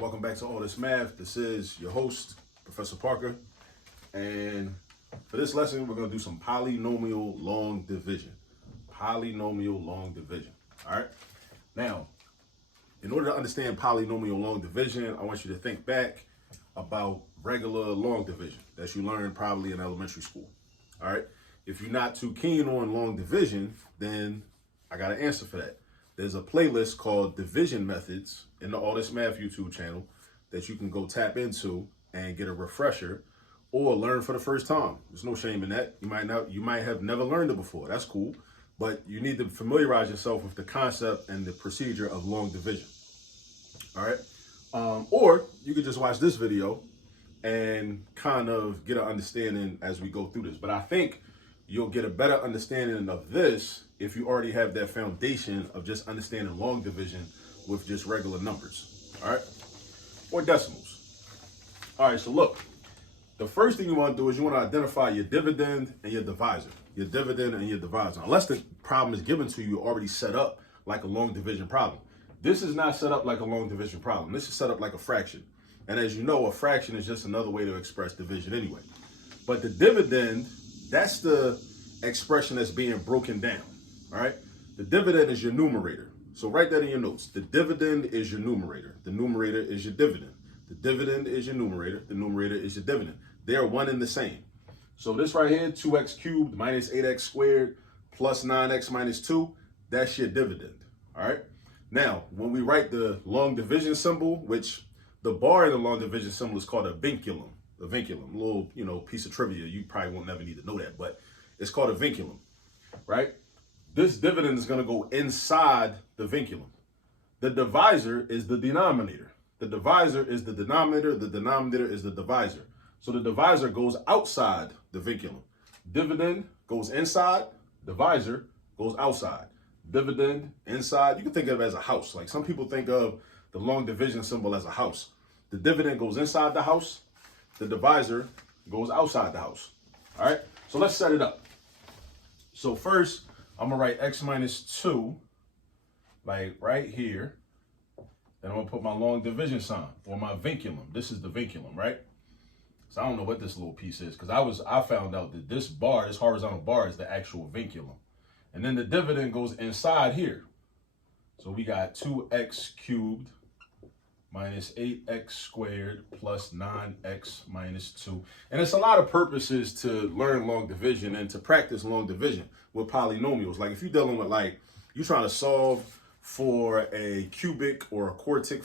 Welcome back to All This Math. This is your host, Professor Parker. And for this lesson, we're going to do some polynomial long division. Polynomial long division. All right. Now, in order to understand polynomial long division, I want you to think back about regular long division that you learned probably in elementary school. All right. If you're not too keen on long division, then I got an answer for that. There's a playlist called Division Methods in the All This Math YouTube channel that you can go tap into and get a refresher or learn for the first time. There's no shame in that. You might have never learned it before. That's cool. But you need to familiarize yourself with the concept and the procedure of long division. All right. Or you could just watch this video and kind of get an understanding as we go through this. But I think you'll get a better understanding of this if you already have that foundation of just understanding long division with just regular numbers, all right? Or decimals. All right, so look, the first thing you want to do is you want to identify your dividend and your divisor. Your dividend and your divisor. Unless the problem is given to you already set up like a long division problem. This is not set up like a long division problem. This is set up like a fraction. And as you know, a fraction is just another way to express division anyway. But the dividend, that's the expression that's being broken down, all right? The dividend is your numerator. So write that in your notes. The dividend is your numerator. The numerator is your dividend. The dividend is your numerator. The numerator is your dividend. They are one and the same. So this right here, 2x cubed minus 8x squared plus 9x minus 2, that's your dividend, all right? Now, when we write the long division symbol, which the bar in the long division symbol is called a vinculum. A vinculum, a little, piece of trivia. You probably won't never need to know that, but it's called a vinculum, right? This dividend is going to go inside the vinculum. The divisor is the denominator. The divisor is the denominator. The denominator is the divisor. So the divisor goes outside the vinculum. Dividend goes inside. Divisor goes outside. Dividend inside. You can think of it as a house. Like some people think of the long division symbol as a house. The dividend goes inside the house. The divisor goes outside the house. All right, so let's set it up. So first, I'm going to write x minus 2, like right here. Then I'm going to put my long division sign, or my vinculum. This is the vinculum, right? So I don't know what this little piece is, because I found out that this bar, this horizontal bar, is the actual vinculum. And then the dividend goes inside here. So we got 2x cubed minus 8x squared plus 9x minus 2. And it's a lot of purposes to learn long division and to practice long division with polynomials. Like if you're dealing with you're trying to solve for a cubic or a quartic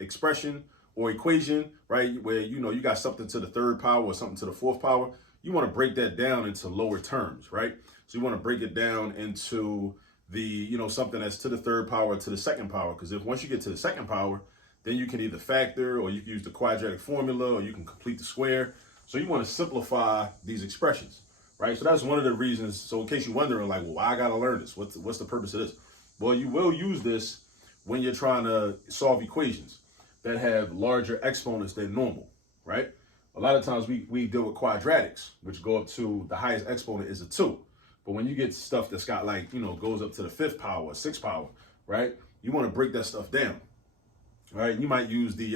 expression or equation, right? Where, you got something to the third power or something to the fourth power. You want to break that down into lower terms, right? So you want to break it down into the, something that's to the third power or to the second power. Because once you get to the second power, then you can either factor, or you can use the quadratic formula, or you can complete the square. So you want to simplify these expressions, right? So that's one of the reasons. So in case you're wondering, why I got to learn this? What's the purpose of this? Well, you will use this when you're trying to solve equations that have larger exponents than normal, right? A lot of times we deal with quadratics, which go up to the highest exponent is a 2. But when you get stuff that's got goes up to the 5th power or 6th power, right? You want to break that stuff down. All right, you might use the,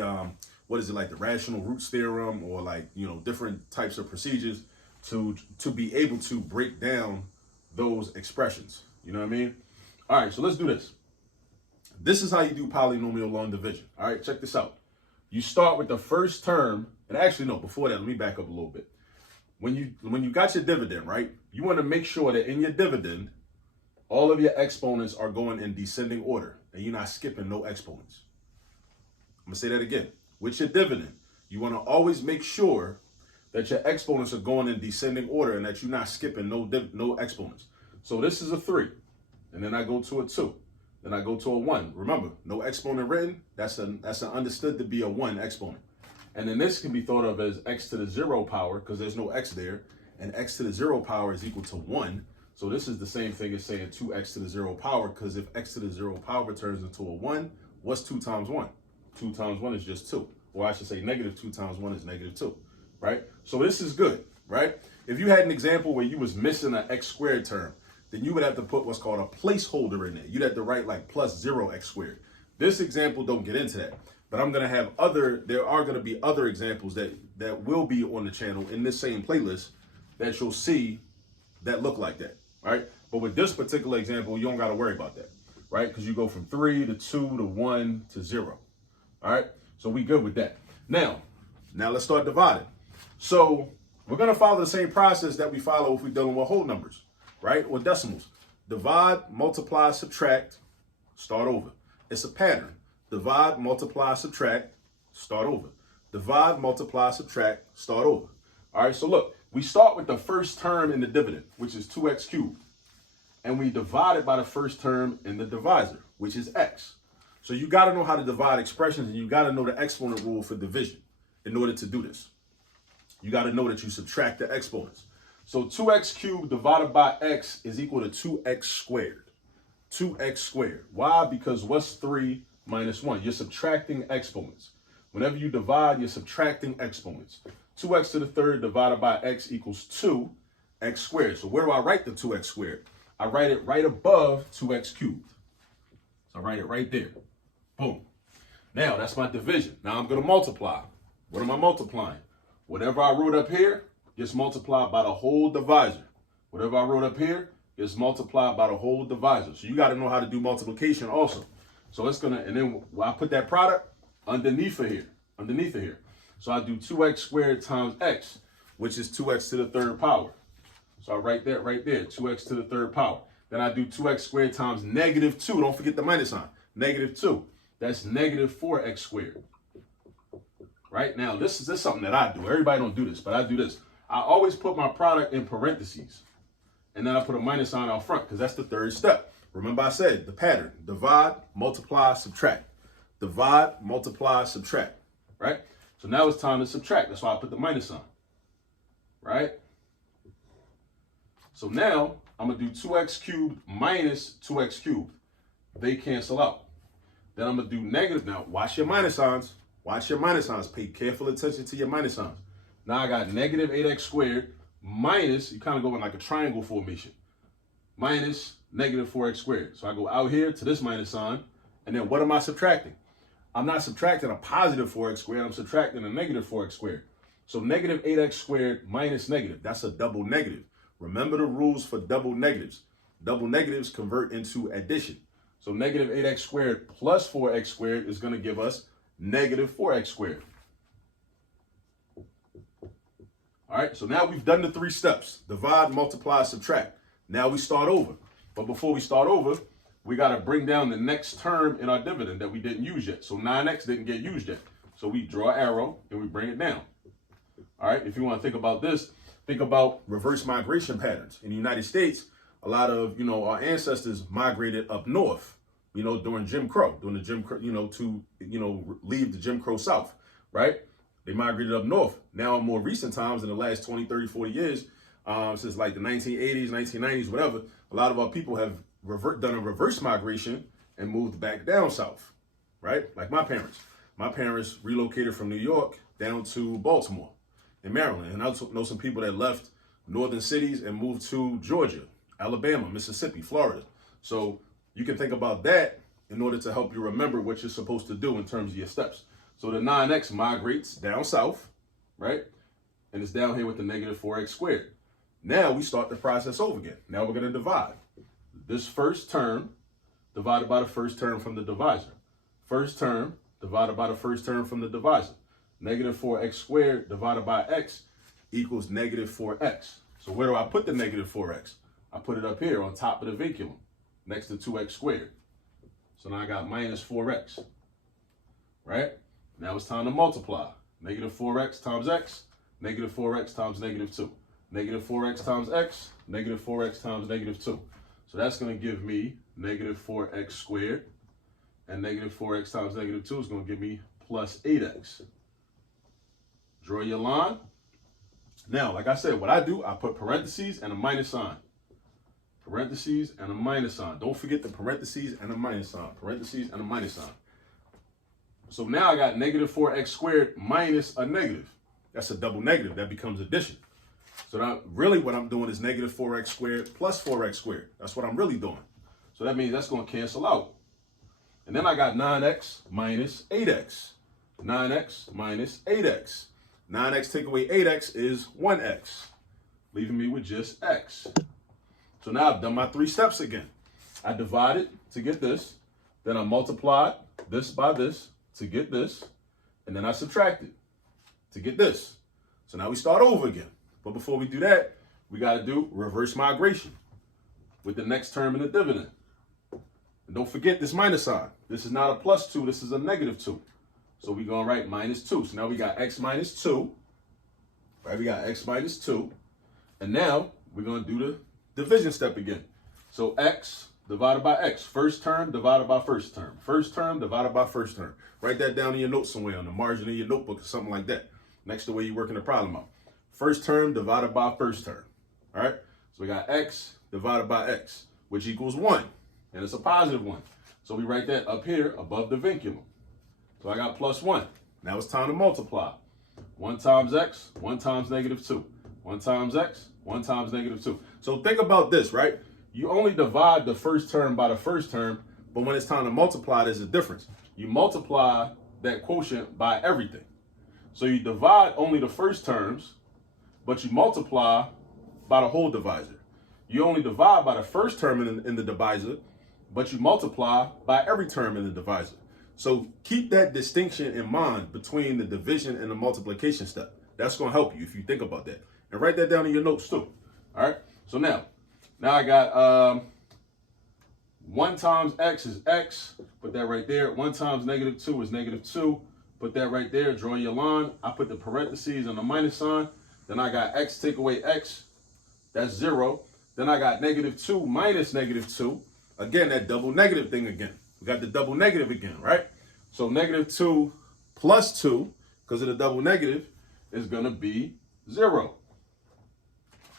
the rational roots theorem, or different types of procedures to be able to break down those expressions. You know what I mean? All right, so let's do this. This is how you do polynomial long division. All right, check this out. You start with the first term, and actually, no, before that, let me back up a little bit. When you got your dividend, right, you want to make sure that in your dividend, all of your exponents are going in descending order, and you're not skipping no exponents. I'm going to say that again. With your dividend, you want to always make sure that your exponents are going in descending order and that you're not skipping no exponents. So this is a 3, and then I go to a 2, then I go to a 1. Remember, no exponent written. That's an understood to be a 1 exponent. And then this can be thought of as x to the 0 power, because there's no x there, and x to the 0 power is equal to 1. So this is the same thing as saying 2x to the 0 power, because if x to the 0 power turns into a 1, what's 2 times 1? 2 times 1 is just 2. Or I should say negative 2 times 1 is negative 2, right? So this is good, right? If you had an example where you was missing an x squared term, then you would have to put what's called a placeholder in there. You'd have to write plus 0x squared. This example don't get into that. but I'm going to have there are going to be other examples that will be on the channel in this same playlist that you'll see that look like that, right? But with this particular example, you don't got to worry about that, right? Because you go from 3 to 2 to 1 to 0, all right? So we good with that. Now let's start dividing. So we're going to follow the same process that we follow if we're dealing with whole numbers, right? Or decimals. Divide, multiply, subtract, start over. It's a pattern. Divide, multiply, subtract, start over. Divide, multiply, subtract, start over. All right, so look, we start with the first term in the dividend, which is 2x cubed. And we divide it by the first term in the divisor, which is x. So you got to know how to divide expressions, and you got to know the exponent rule for division in order to do this. You got to know that you subtract the exponents. So 2x cubed divided by x is equal to 2x squared. 2x squared. Why? Because what's 3 minus 1? You're subtracting exponents. Whenever you divide, you're subtracting exponents. 2x to the third divided by x equals 2x squared. So where do I write the 2x squared? I write it right above 2x cubed. So I write it right there. Boom. Now that's my division. Now I'm going to multiply. What am I multiplying? Whatever I wrote up here gets multiplied by the whole divisor. Whatever I wrote up here gets multiplied by the whole divisor. So you got to know how to do multiplication also. So it's going to, and then I put that product underneath of here. So I do 2x squared times x, which is 2x to the third power. So I write that right there, 2x to the third power. Then I do 2x squared times negative 2. Don't forget the minus sign. Negative 2. That's negative 4x squared. Right? Now, this is something that I do. Everybody don't do this, but I do this. I always put my product in parentheses. And then I put a minus sign out front because that's the third step. Remember I said the pattern. Divide, multiply, subtract. Divide, multiply, subtract. Right? So now it's time to subtract. That's why I put the minus sign. Right? So now I'm going to do 2x cubed minus 2x cubed. They cancel out. Then I'm going to do negative. Now, watch your minus signs. Watch your minus signs. Pay careful attention to your minus signs. Now I got negative 8x squared minus, you kind of go in like a triangle formation, minus negative 4x squared. So I go out here to this minus sign, and then what am I subtracting? I'm not subtracting a positive 4x squared. I'm subtracting a negative 4x squared. So negative 8x squared minus negative. That's a double negative. Remember the rules for double negatives. Double negatives convert into addition. So negative 8x squared plus 4x squared is going to give us negative 4x squared. All right, so now we've done the 3 steps. Divide, multiply, subtract. Now we start over. But before we start over, we got to bring down the next term in our dividend that we didn't use yet. So 9x didn't get used yet. So we draw an arrow and we bring it down. All right, if you want to think about this, think about reverse migration patterns. In the United States, a lot of, our ancestors migrated up north, during Jim Crow, to leave the Jim Crow South, right? They migrated up north. Now, in more recent times, in the last 20, 30, 40 years, since like the 1980s, 1990s, whatever, a lot of our people have done a reverse migration and moved back down south, right? Like my parents. My parents relocated from New York down to Baltimore in Maryland. And I also know some people that left northern cities and moved to Georgia, Alabama, Mississippi, Florida. So you can think about that in order to help you remember what you're supposed to do in terms of your steps. So the 9x migrates down south, right? And it's down here with the negative 4x squared. Now we start the process over again. Now we're going to divide. This first term divided by the first term from the divisor. First term divided by the first term from the divisor. Negative 4x squared divided by x equals negative 4x. So where do I put the negative 4x? I put it up here on top of the vinculum next to 2x squared. So now I got minus 4x, right? Now it's time to multiply. Negative 4x times x, negative 4x times negative 2. Negative 4x times x, negative 4x times negative 2. So that's going to give me negative 4x squared. And negative 4x times negative 2 is going to give me plus 8x. Draw your line. Now, like I said, what I do, I put parentheses and a minus sign. Parentheses and a minus sign. Don't forget the parentheses and a minus sign. Parentheses and a minus sign. So now I got negative 4x squared minus a negative. That's a double negative. That becomes addition. So now really what I'm doing is negative 4x squared plus 4x squared. That's what I'm really doing. So that means that's going to cancel out. And then I got 9x minus 8x. 9x minus 8x. 9x take away 8x is 1x, leaving me with just x. So now I've done my 3 steps again. I divided to get this, then I multiplied this by this to get this, and then I subtracted to get this. So now we start over again. But before we do that, we got to do reverse migration with the next term in the dividend. And don't forget this minus sign. This is not a plus 2, this is a negative 2. So we're going to write minus 2. So now we got x minus 2. Right, we got x minus 2. And now we're going to do the division step again. So x divided by x. First term divided by first term. First term divided by first term. Write that down in your notes somewhere on the margin of your notebook or something like that. Next to where you're working the problem out. First term divided by first term. All right. So we got x divided by x, which equals 1. And it's a positive 1. So we write that up here above the vinculum. So I got plus 1. Now it's time to multiply. 1 times x, 1 times negative 2. 1 times x, 1 times negative 2. So think about this, right? You only divide the first term by the first term, but when it's time to multiply, there's a difference. You multiply that quotient by everything. So you divide only the first terms, but you multiply by the whole divisor. You only divide by the first term in the divisor, but you multiply by every term in the divisor. So keep that distinction in mind between the division and the multiplication step. That's going to help you if you think about that. And write that down in your notes too. All right. So now I got 1 times x is x. Put that right there. 1 times negative 2 is negative 2. Put that right there. Draw your line. I put the parentheses and the minus sign. Then I got x take away x. That's 0. Then I got negative 2 minus negative 2. Again, that double negative thing again. We got the double negative again, right? So negative 2 plus 2, because of the double negative, is going to be 0.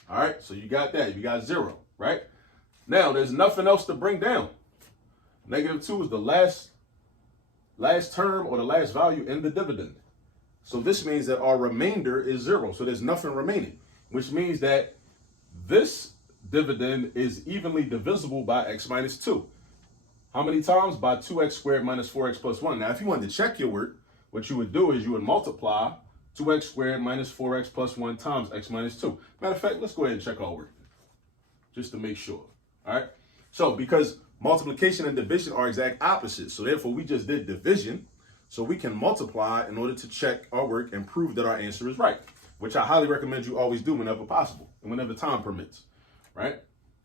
All right, so you got that. You got 0, right? Now, there's nothing else to bring down. Negative 2 is the last term or the last value in the dividend. So this means that our remainder is 0. So there's nothing remaining, which means that this dividend is evenly divisible by x minus 2. How many times? By 2x squared minus 4x plus 1. Now, if you wanted to check your work, what you would do is you would multiply 2x squared minus 4x plus 1 times x minus 2. Matter of fact, let's go ahead and check our work just to make sure. All right. So because multiplication and division are exact opposites, so therefore we just did division, so we can multiply in order to check our work and prove that our answer is right, which I highly recommend you always do whenever possible and whenever time permits. Right?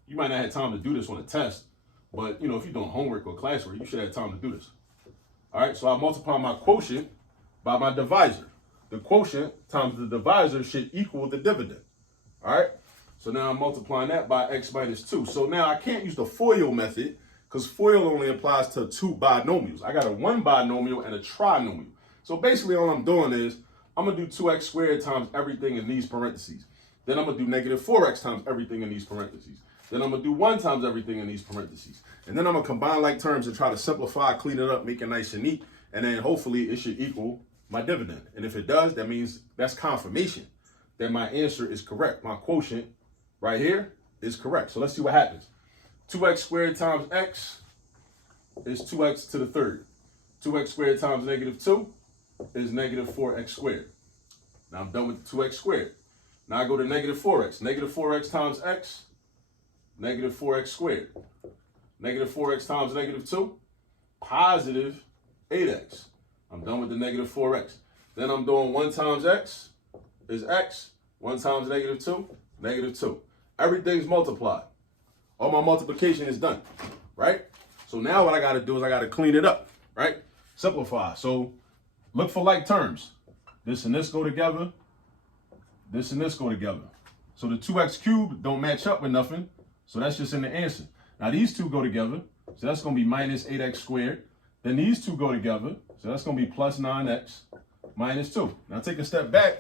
You might not have time to do this on a test, but if you're doing homework or classwork, you should have time to do this. All right, so I multiply my quotient by my divisor. The quotient times the divisor should equal the dividend. All right, so now I'm multiplying that by x minus 2. So now I can't use the FOIL method because FOIL only applies to 2 binomials. I got a 1 binomial and a trinomial. So basically all I'm doing is I'm going to do 2x squared times everything in these parentheses. Then I'm going to do negative 4x times everything in these parentheses. Then I'm going to do 1 times everything in these parentheses. And then I'm going to combine like terms and try to simplify, clean it up, make it nice and neat. And then hopefully it should equal my dividend. And if it does, that means that's confirmation that my answer is correct. My quotient right here is correct. So let's see what happens. 2x squared times x is 2x to the third. 2x squared times negative 2 is negative 4x squared. Now I'm done with the 2x squared. Now I go to negative 4x. Negative 4x times x, negative 4x squared. Negative 4x times negative 2, positive 8x. I'm done with the negative 4x. Then I'm doing 1 times x is x. 1 times negative 2, negative 2. Everything's multiplied. All my multiplication is done, right? So now what I got to do is I got to clean it up, right? Simplify. So look for like terms. This and this go together. This and this go together. So the 2x cubed don't match up with nothing. So that's just in the answer. Now these two go together. So that's going to be minus 8x squared. Then these two go together. So that's going to be plus 9x minus 2. Now take a step back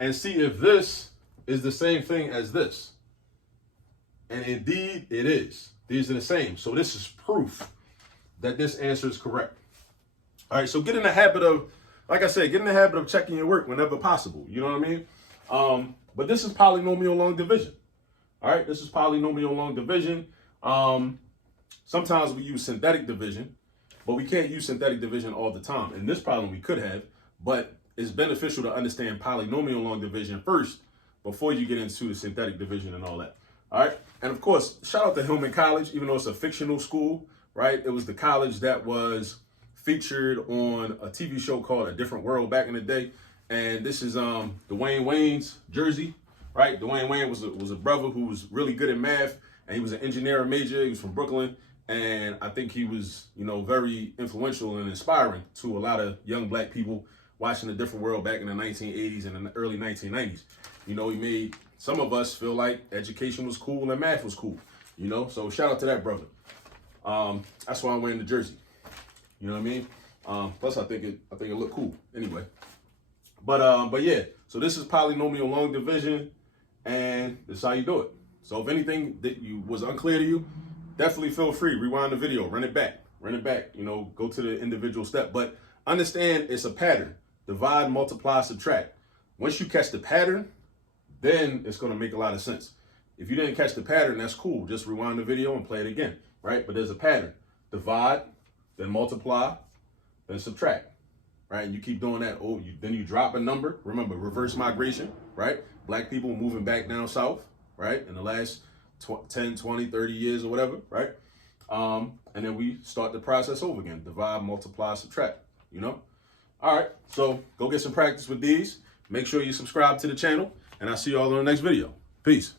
and see if this is the same thing as this. And indeed it is. These are the same. So this is proof that this answer is correct. All right. So get in the habit of, like I said, get in the habit of checking your work whenever possible. You know what I mean? But this is polynomial long division. All right, this is polynomial long division. Sometimes we use synthetic division, but we can't use synthetic division all the time. In this problem, we could have, but it's beneficial to understand polynomial long division first before you get into the synthetic division and all that. All right. And of course, shout out to Hillman College, even though it's a fictional school, right? It was the college that was featured on a TV show called A Different World back in the day. And this is Dwayne Wayne's jersey, right? Dwayne Wayne was a brother who was really good at math, and he was an engineering major. He was from Brooklyn. And I think he was, very influential and inspiring to a lot of young black people watching A Different World back in the 1980s and in the early 1990s. He made some of us feel like education was cool and math was cool, So shout out to that brother. That's why I'm wearing the jersey. You know what I mean? Plus I think it looked cool anyway. But yeah, so this is polynomial long division, and this is how you do it. So if anything that was unclear to you, definitely feel free, rewind the video, run it back, go to the individual step. But understand it's a pattern. Divide, multiply, subtract. Once you catch the pattern, then it's going to make a lot of sense. If you didn't catch the pattern, that's cool. Just rewind the video and play it again, right? But there's a pattern. Divide, then multiply, then subtract, right? And you keep doing that. Then you drop a number. Remember, reverse migration, right? Black people moving back down south, right? In the last 10, 20, 30 years or whatever, right? And then we start the process over again. Divide, multiply, subtract, All right, so go get some practice with these. Make sure you subscribe to the channel, and I'll see you all in the next video. Peace.